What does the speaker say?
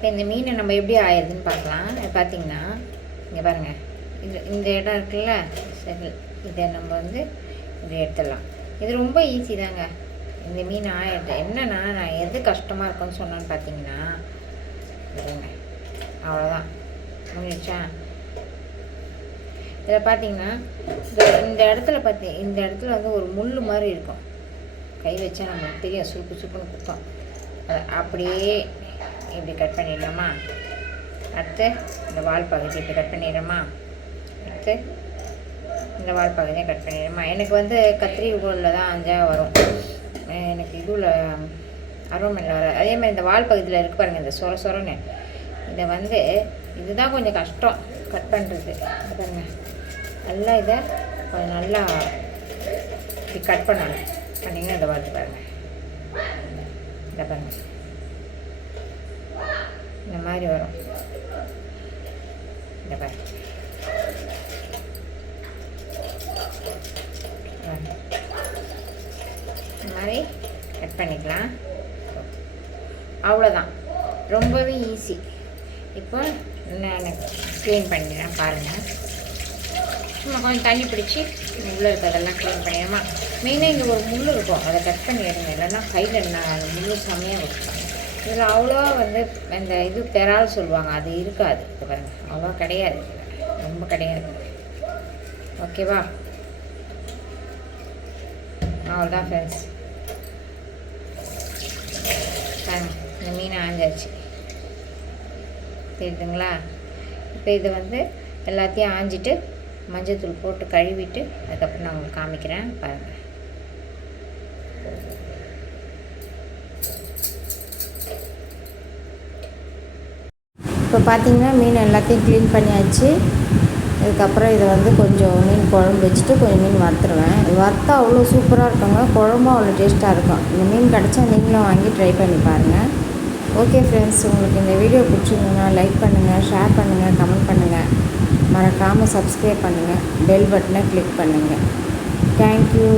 இப்போ இந்த மீனை நம்ம எப்படி ஆயிடுதுன்னு பார்க்கலாம். பார்த்திங்கன்னா பார்த்தீங்கன்னா இங்கே பாருங்கள் இது இந்த இடம் இருக்குல்ல? சரி இதை நம்ம வந்து இதை எடுத்துடலாம். இது ரொம்ப ஈஸி தாங்க. இந்த மீன் ஆயிடுது என்னென்னா நான் எது கஷ்டமாக இருக்குன்னு சொன்னேன்னு பார்த்தீங்கன்னா இருங்க. அவ்வளோதான் முடிச்சா இதில் பார்த்தீங்கன்னா இந்த இடத்துல பார்த்தி இந்த இடத்துல வந்து ஒரு முள் மாதிரி இருக்கும். கை வச்சா நம்மளுக்கு தெரியும். சுருக்கு சுருக்குன்னு குத்தம். அதை அப்படியே இப்படி கட் பண்ணிடலாமா? அடுத்து இந்த வால் பகுதி இப்படி கட் பண்ணிடுறோமா அடுத்து இந்த வால் பகுதியை கட் பண்ணிடுறோமா எனக்கு வந்து கத்திரி ஊரில் தான் அஞ்சா வரும். எனக்கு இதுவில் அருவமனையில் வர அதே மாதிரி இந்த வால் பகுதியில் இருக்கு பாருங்கள் இந்த சொர சொரன்னு. இதை வந்து இதுதான் கொஞ்சம் கஷ்டம் கட் பண்ணுறது இது பாருங்க. நல்லா இதை கொஞ்சம் நல்லா இப்படி கட் பண்ணணும். பண்ணிங்கன்னா இதை பார்த்து பாருங்கள் இதை பாருங்கள் இந்த மாதிரி வரும் இந்த பாரு இந்த மாதிரி கட் பண்ணிக்கலாம். அவ்வளோதான் ரொம்பவே ஈஸி இப்போ நான் க்ளீன் பண்ணிடுறேன் பாருங்கள் சும்மா கொஞ்சம் தண்ணி பிடிச்சி உள்ளே இருக்கிறதெல்லாம் க்ளீன் பண்ணிடுமா மெயினாக இங்கே ஒரு முள் இருக்கும். அதை கட் பண்ணி எடுங்க இல்லைன்னா கையில் நான் அந்த முள் செம்மையாக இருக்கும் இதில் அவ்வளோவா வந்து இந்த இது பெறால் சொல்லுவாங்க அது இருக்காது. பாருங்க அவ்வளோ கிடையாது. ரொம்ப கிடையாது. ஓகேவா? அவ்வளோதான் ஃப்ரெண்ட்ஸ் இந்த மீன் ஆஞ்சாச்சு. தெரியுதுங்களா? இப்போ இது வந்து எல்லாத்தையும் ஆஞ்சிட்டு மஞ்சத்தூள் போட்டு கழுவிட்டு அதுக்கப்புறம் நான் உங்களுக்கு காமிக்கிறேன் பாருங்கள் இப்போ பார்த்தீங்கன்னா மீன் எல்லாத்தையும் க்ளீன் பண்ணியாச்சு. இதுக்கப்புறம் இதை வந்து கொஞ்சம் மீன் குழம்பு வச்சுட்டு கொஞ்சம் மீன் வறுத்துருவேன். வறுத்தா அவ்வளோ சூப்பராக இருக்குங்க. குழம்பும் அவ்வளோ டேஸ்ட்டாக இருக்கும். இந்த மீன் கிடச்சா நீங்களும் வாங்கி ட்ரை பண்ணி பாருங்கள் ஓகே ஃப்ரெண்ட்ஸ் உங்களுக்கு இந்த வீடியோ பிடிச்சிருந்ததுன்னா லைக் பண்ணுங்கள் ஷேர் பண்ணுங்கள் கமெண்ட் பண்ணுங்கள் மறக்காமல் சப்ஸ்கிரைப் பண்ணுங்கள் பெல் பட்டனை கிளிக் பண்ணுங்கள் தேங்க்யூ